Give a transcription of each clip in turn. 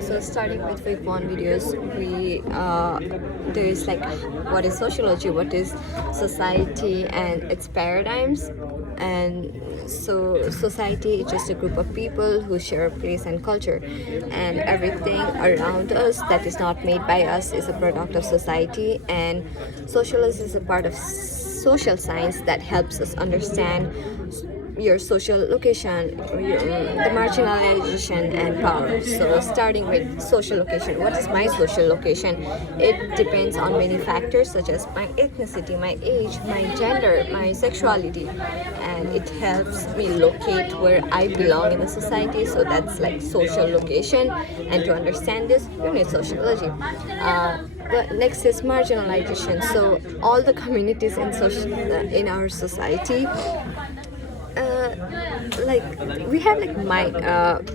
So starting with week one videos, we there is like what is sociology, what is society and its paradigms. And so society is just a group of people who share a place and culture, and everything around us that is not made by us is a product of society. And sociology is a part of social science that helps us understand your social location, the marginalization and power. So starting with social location, what is my social location? It depends on many factors such as my ethnicity, my age, my gender, my sexuality, and it helps me locate where I belong in the society. So that's like social location, and to understand this you need sociology. The next is marginalization. So all the communities in our society, like we have like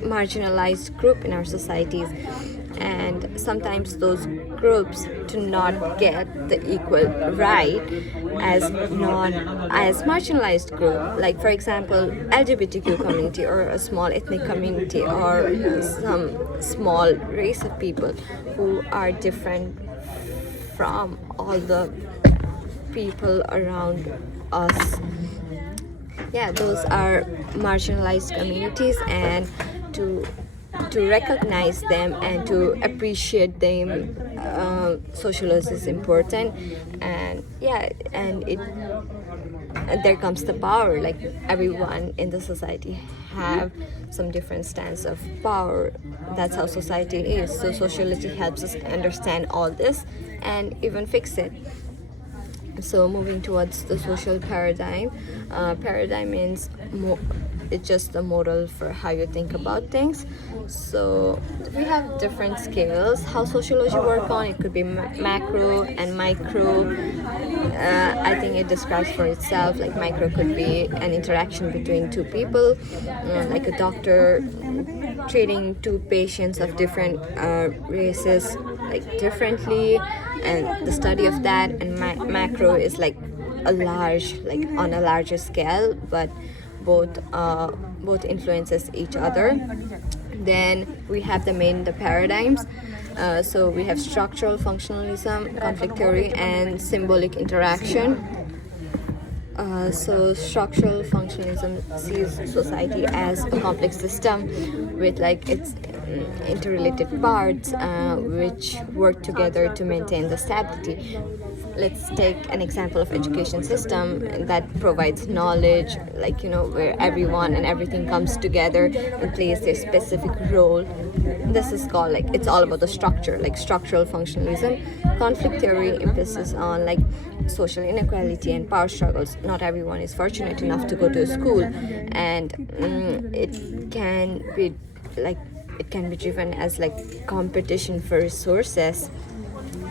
marginalized group in our societies, and sometimes those groups do not get the equal right as marginalized group, like for example LGBTQ community or a small ethnic community or some small race of people who are different from all the people around us. Yeah, those are marginalized communities, and to recognize them and to appreciate them, socialism is important. And yeah, and there comes the power, like everyone in the society have some different stance of power. That's how society is. So sociology helps us understand all this and even fix it. So moving towards the social paradigm, paradigm means it's just a model for how you think about things. So we have different scales how sociology work on. It could be macro and micro. I think it describes for itself. Like micro could be an interaction between two people, like a doctor treating two patients of different races like differently, and the study of that. And macro is like a large, like on a larger scale, but both influences each other. Then we have the paradigms. So we have structural functionalism, conflict theory, and symbolic interaction. So structural functionalism sees society as a complex system with like its interrelated parts, which work together to maintain the stability. Let's take an example of education system that provides knowledge, like where everyone and everything comes together and plays their specific role. This is called, like, it's all about the structure, like structural functionalism. Conflict theory emphasis on like social inequality and power struggles. Not everyone is fortunate enough to go to a school, and it can be driven as like competition for resources.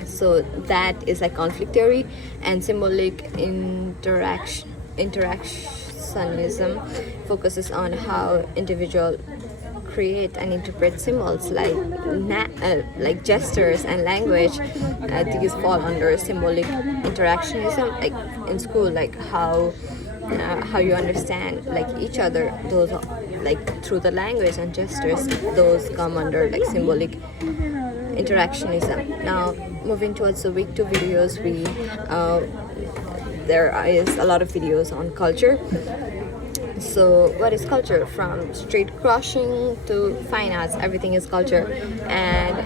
So that is like conflict theory. And symbolic interactionism focuses on how individual create and interpret symbols like gestures and language. These fall under symbolic interactionism, like in school, like how you understand like each other. Those are, like through the language and gestures, those come under like symbolic interactionism. Now moving towards the week 2 videos, we there is a lot of videos on culture. So what is culture? From street crossing to fine arts, everything is culture. And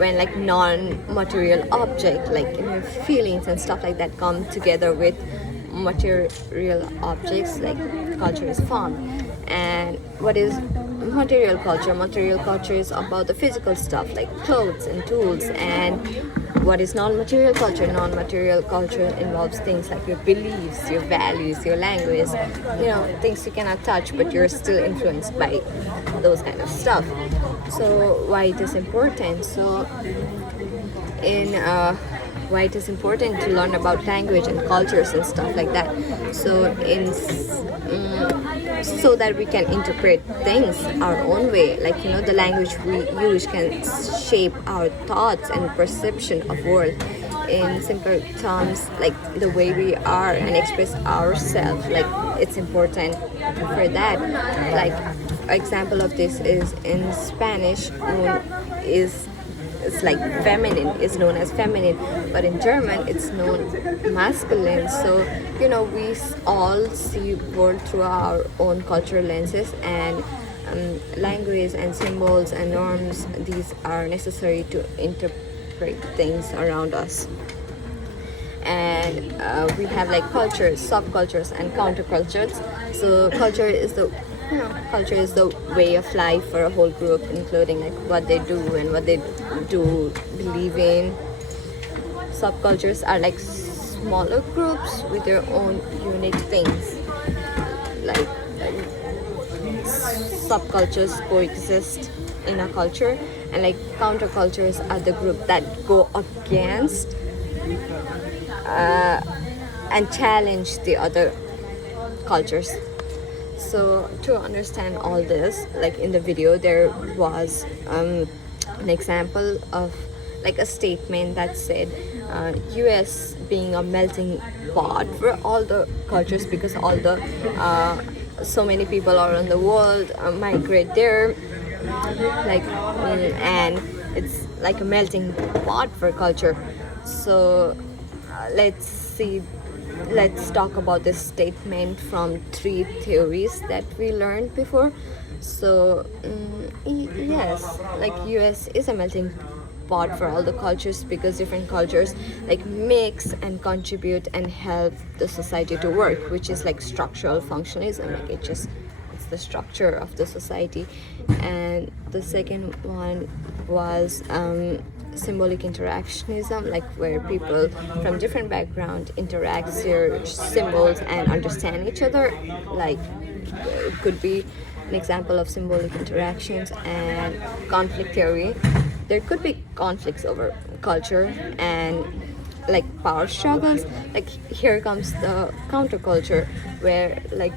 when like non-material object, like feelings and stuff like that, come together with material objects, like culture is formed. And what is material culture? Material culture is about the physical stuff like clothes and tools. And what is non-material culture? Non-material culture involves things like your beliefs, your values, your language, things you cannot touch, but you're still influenced by those kind of stuff. So why it is important? So in why it is important to learn about language and cultures and stuff like that. So so that we can interpret things our own way, like the language we use can shape our thoughts and perception of world. In simpler terms, like the way we are and express ourselves, like it's important for that. Like example of this is in Spanish, is it's like feminine, is known as feminine, but in German it's known masculine. So we all see world through our own cultural lenses, and language and symbols and norms, these are necessary to interpret things around us. And we have like cultures, subcultures, and countercultures. So culture is the way of life for a whole group, including like what they do and what they do believe in. Subcultures are like smaller groups with their own unique things. Like subcultures coexist in a culture, and like countercultures are the group that go against and challenge the other cultures. So to understand all this, like in the video there was an example of like a statement that said US being a melting pot for all the cultures, because all the so many people around the world migrate there, like and it's like a melting pot for culture. So let's talk about this statement from 3 theories that we learned before. So yes, like US is a melting pot for all the cultures, because different cultures like mix and contribute and help the society to work, which is like structural functionalism. Like it's the structure of the society. And the second one was symbolic interactionism, like where people from different background interact, share symbols, and understand each other. Like it could be an example of symbolic interactions. And conflict theory, there could be conflicts over culture and like power struggles. Like here comes the counterculture, where like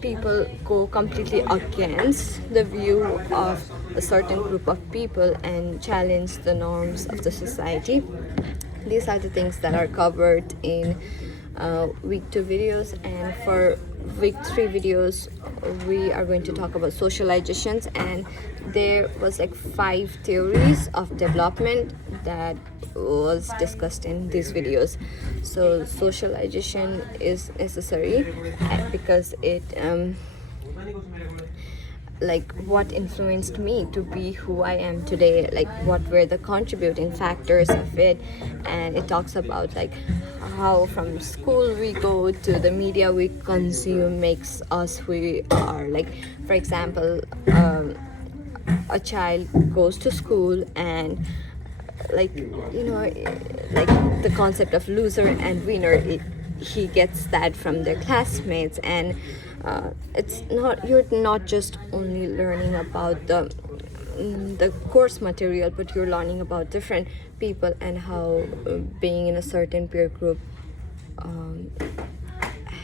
people go completely against the view of a certain group of people and challenge the norms of the society. These are the things that are covered in week 2 videos, and for week 3 videos we are going to talk about socializations. And there was like 5 theories of development that was discussed in these videos. So socialization is necessary because it like what influenced me to be who I am today, like what were the contributing factors of it. And it talks about like how from school we go to the media we consume makes us who we are. Like for example, a child goes to school and like like the concept of loser and winner, he gets that from their classmates. And it's not, you're not just only learning about the course material, but you're learning about different people and how being in a certain peer group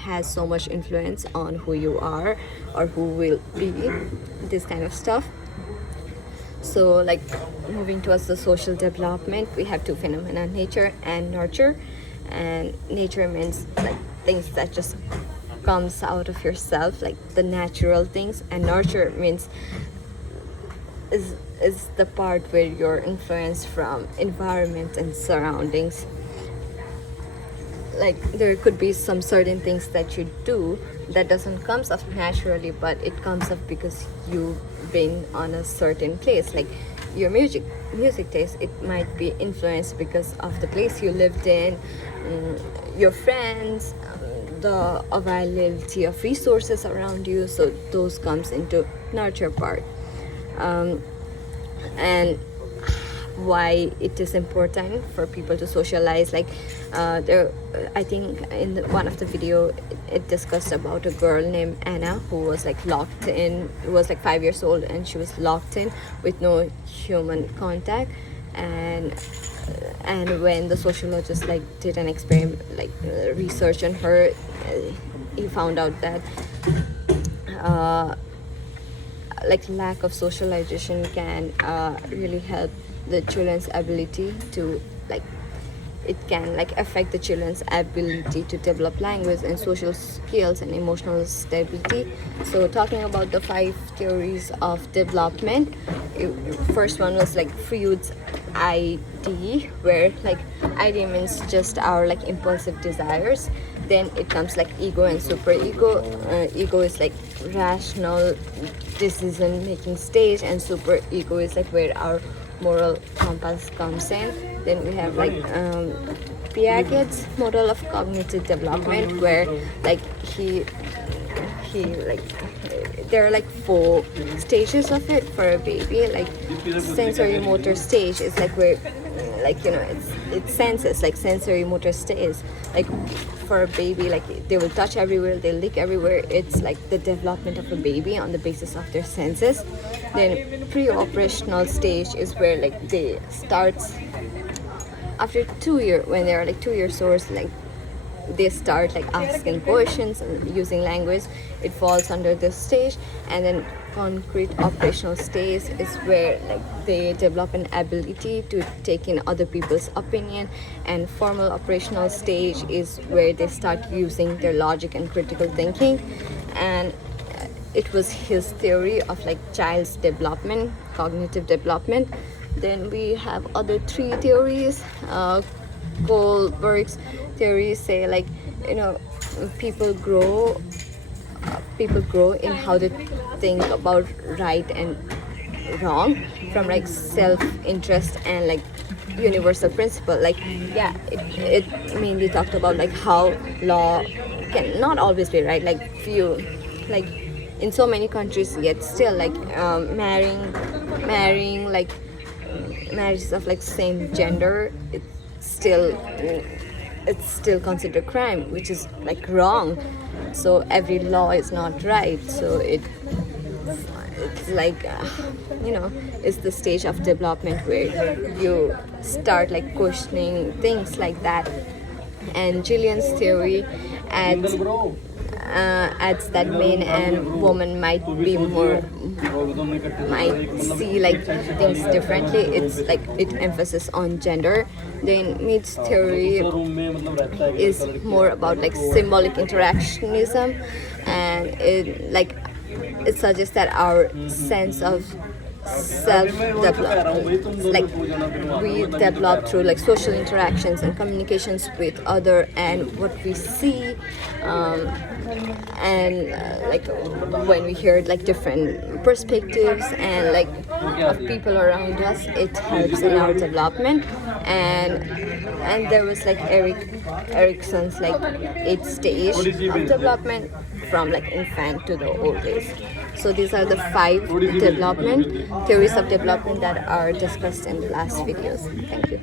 has so much influence on who you are or who will be, this kind of stuff. So like moving towards the social development, we have 2 phenomena, nature and nurture. And nature means like things that just comes out of yourself, like the natural things. And nurture means is the part where you're influenced from environment and surroundings. Like there could be some certain things that you do that doesn't comes up naturally, but it comes up because you've been on a certain place. Like your music taste, it might be influenced because of the place you lived in, your friends, the availability of resources around you. So those comes into nurture part. And why it is important for people to socialize, like I think in one of the video it discussed about a girl named Anna who was like locked in, was like 5 years old, and she was locked in with no human contact. And when the sociologist like did an experiment, like research on her, he found out that like lack of socialization can really help the children's ability to like it can like affect the children's ability to develop language and social skills and emotional stability. So talking about the 5 theories of development, first one was like Freud's ID, where like ID means just our like impulsive desires. Then it comes like ego and superego. Ego is like rational decision making stage, and superego is like where our moral compass comes in. Then we have like Piaget's model of cognitive development, where like he like there are like 4 stages of it for a baby. Like sensory motor stage is like where like it's senses, like sensory motor stage. Like for a baby, like they will touch everywhere, they lick everywhere. It's like the development of a baby on the basis of their senses. Then pre-operational stage is where like they starts after 2 years, when they are like 2 years old, like they start like asking questions and using language. It falls under this stage. And then concrete operational stage is where like they develop an ability to take in other people's opinion. And formal operational stage is where they start using their logic and critical thinking. And it was his theory of like child's development, cognitive development. Then we have other 3 theories. Kohlberg's theories say like people grow in how they think about right and wrong from like self-interest and like universal principle. Like it mainly talked about like how law can not always be right, like few like in so many countries, yet still like marrying like marriages of like same gender, it's still considered crime, which is like wrong. So every law is not right. So it's like it's the stage of development where you start like questioning things like that. And Gillian's theory adds that man and woman might see like things differently. It's like it emphasis on gender. Then Mead's theory is more about like symbolic interactionism, and it suggests that our sense of self-development, like we develop through like social interactions and communications with other, and what we see, like when we hear like different perspectives and like of people around us, it helps in our development. And there was like Erickson's like 8 stage of development from like infant to the old age. So these are the 5 theories of development that are discussed in the last videos. Thank you.